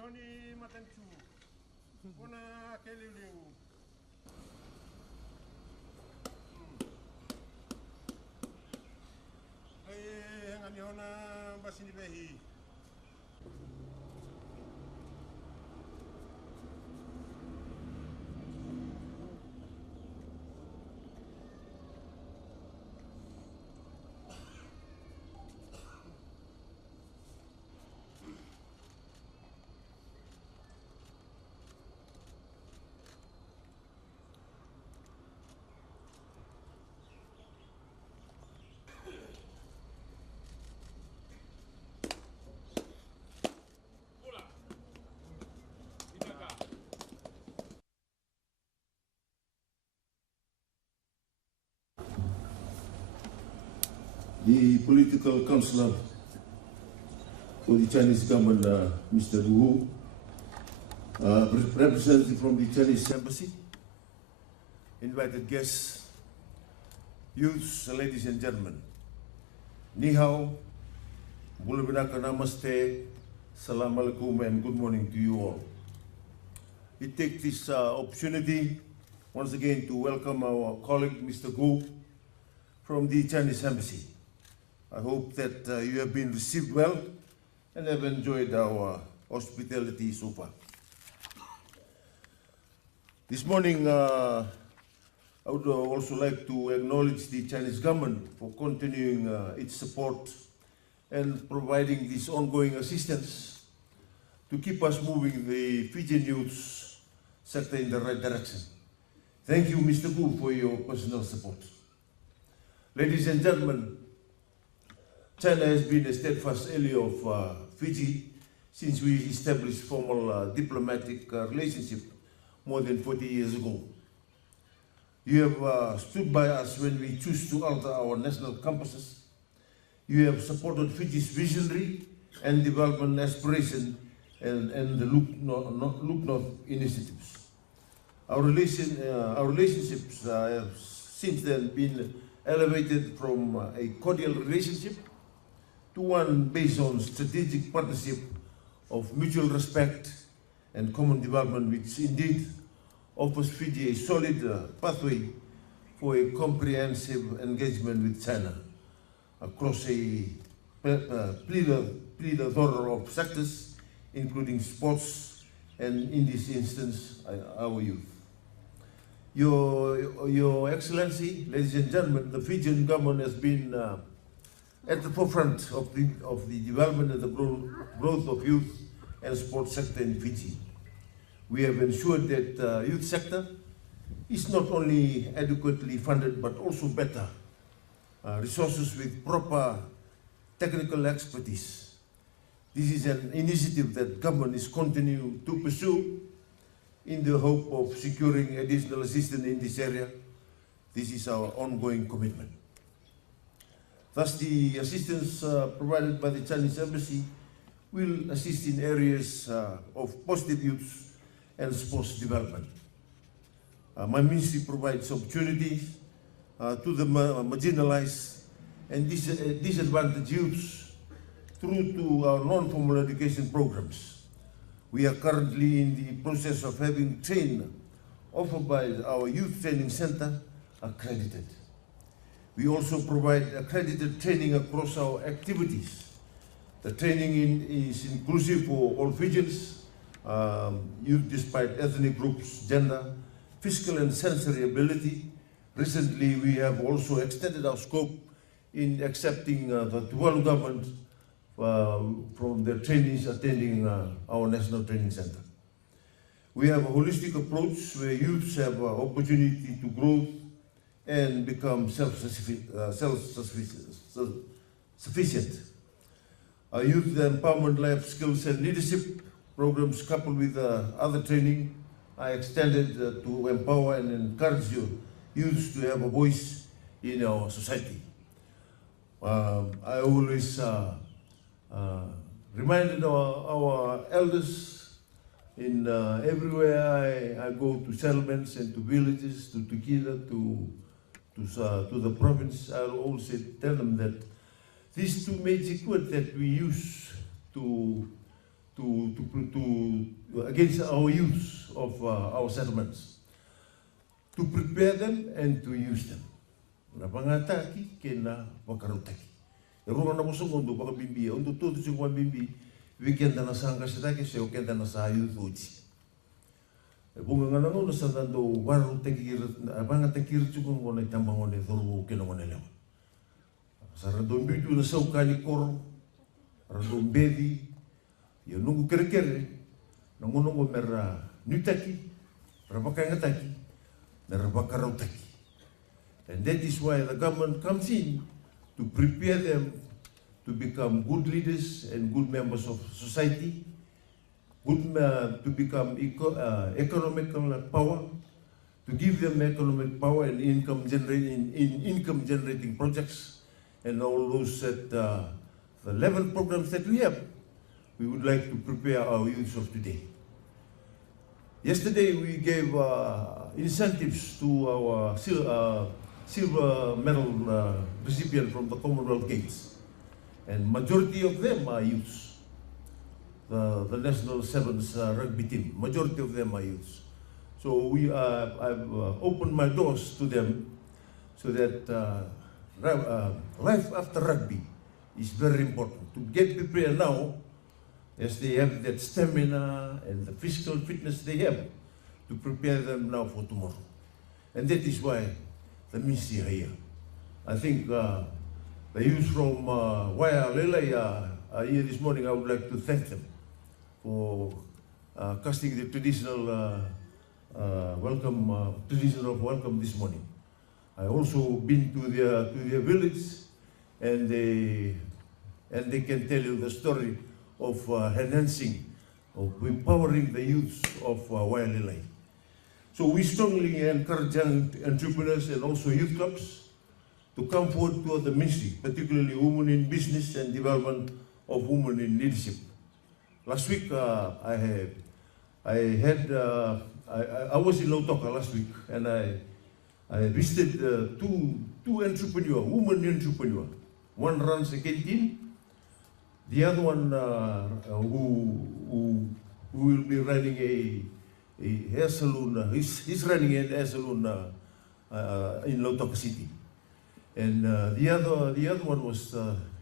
honi matanchu. Kona keliling. Ngani hona basini behi. The political counselor for the Chinese government, Mr. Wu, representative from the Chinese embassy, invited guests, youths, ladies and gentlemen. Ni hao, bulabinaka namaste, salam alaikum, and good morning to you all. We take this opportunity once again to welcome our colleague, Mr. Gu, from the Chinese embassy. I hope that you have been received well and have enjoyed our hospitality so far. This morning, I would also like to acknowledge the Chinese government for continuing its support and providing this ongoing assistance to keep us moving the Fijian youth sector in the right direction. Thank you, Mr. Gu, for your personal support. Ladies and gentlemen, China has been a steadfast ally of Fiji since we established formal diplomatic relationship more than 40 years ago. You have stood by us when we choose to alter our national compasses. You have supported Fiji's visionary and development aspiration and the Look North initiatives. Our relationships have since then been elevated from a cordial relationship to one based on strategic partnership of mutual respect and common development, which indeed offers Fiji a solid pathway for a comprehensive engagement with China across a plethora of sectors, including sports and, in this instance, our youth. Your Excellency, ladies and gentlemen, the Fijian government has been at the forefront of the development and the growth of youth and sports sector in Fiji. We have ensured that youth sector is not only adequately funded but also better resources with proper technical expertise. This is an initiative that government is continuing to pursue in the hope of securing additional assistance in this area. This is our ongoing commitment. Thus, the assistance provided by the Chinese embassy will assist in areas of positive youth and sports development. My ministry provides opportunities to the marginalized and disadvantaged youths through to our non-formal education programs. We are currently in the process of having training offered by our Youth Training Center accredited. We also provide accredited training across our activities. The training is inclusive for all Fijians, youth despite ethnic groups, gender, physical and sensory ability. Recently, we have also extended our scope in accepting the Tuvalu government from their trainees attending our National Training Center. We have a holistic approach where youths have opportunity to grow and become self-sufficient. Our Youth Empowerment Lab skills and leadership programs coupled with other training are extended to empower and encourage youths to have a voice in our society. I always reminded our elders in everywhere I go to settlements and to villages, to Tukida, to the province. I'll always tell them that these two magic words that we use to against our youth of our settlements, to prepare them and to use them. Na pangataki kena wakarutaki. Runa na musungo ndo baka bimbi, ondo todo chukwa bimbi, weekenda na sanga sitake se okenda na sa youth uchi. Bunga ngana no sa dando warutaki pangataki chukwa ngone tamba ngone thoro kena ngone lewa. Sa rando mbitu na saukani koro, rando mbedi, ya nungu kere na ngonongo mera nutaki, rabaka ngataki, na rabaka rautaki. And that is why the government comes in to prepare them to become good leaders and good members of society, good, to become economical power, to give them economic power and income generating projects, and all those the 11 programs that we have. We would like to prepare our youth of today. Yesterday we gave incentives to our silver medal recipient from the Commonwealth Games, and majority of them are youths. The National Sevens rugby team, majority of them are youths. So I've opened my doors to them so that life after rugby is very important. To get prepared now, as they have that stamina and the physical fitness they have, to prepare them now for tomorrow. And that is why the ministry are here. I think the youth from Waialelei are here this morning. I would like to thank them for casting the traditional welcome this morning. I also been to their village, and they can tell you the story of enhancing, of empowering the youth of Waialelei. So we strongly encourage young entrepreneurs and also youth clubs to come forward to the ministry, particularly women in business and development of women in leadership. Last week I was in Lautoka last week, and I visited two entrepreneurs, women entrepreneurs. One runs a canteen, the other one who will be running a hair salon. He's running a hair salon in Lautoka City, and the other one was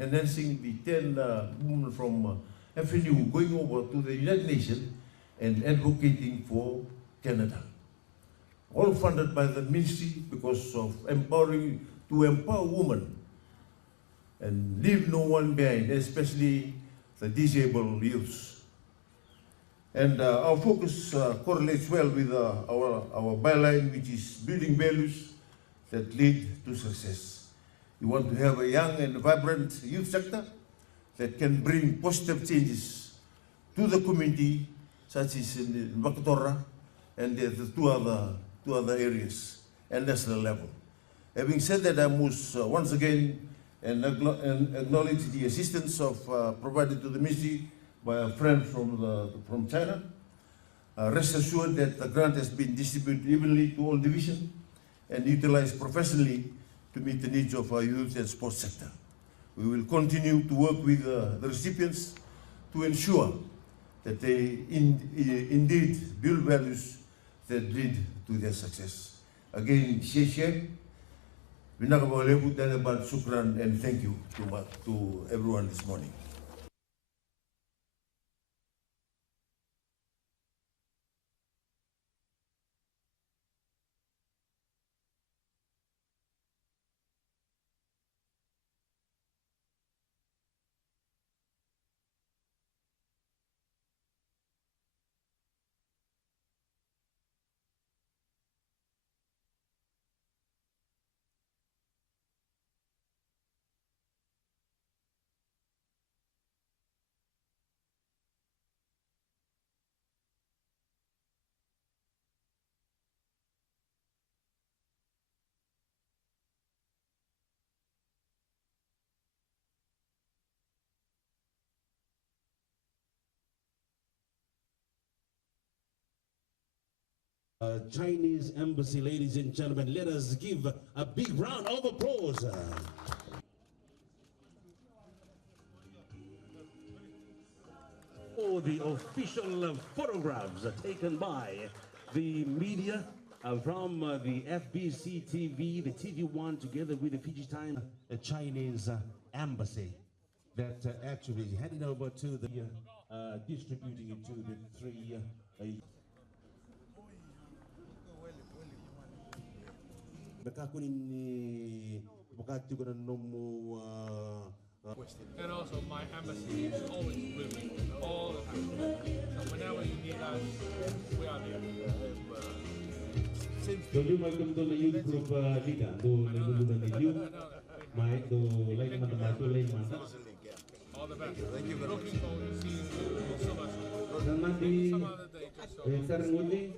enhancing the 10 women from FNU going over to the United Nations and advocating for Canada. All funded by the ministry because of to empower women and leave no one behind, especially the disabled youths. And our focus correlates well with our byline, which is building values that lead to success. We want to have a young and vibrant youth sector that can bring positive changes to the community, such as in Vakatora and the two other areas and national level. Having said that, I must once again acknowledge the assistance provided to the ministry by a friend from China. Rest assured that the grant has been distributed evenly to all divisions and utilized professionally to meet the needs of our youth and sports sector. We will continue to work with the recipients to ensure that they indeed build values that lead to their success. Again, share, shukran, and thank you to everyone this morning. Chinese embassy, ladies and gentlemen. Let us give a big round of applause. all the official photographs taken by the media from the FBC TV, the TV1, together with the Fiji Times, Chinese embassy that actually headed over to the distributing it to the three. And also my embassy is always with me, all the time. So whenever you need us, we are there. Jadi macam tu na youth group leader, tu na youth, mai tu lain teman-teman tu lain mana. All the best. Looking forward to seeing you so much. Dan nanti Some other day, just so. sekarang ini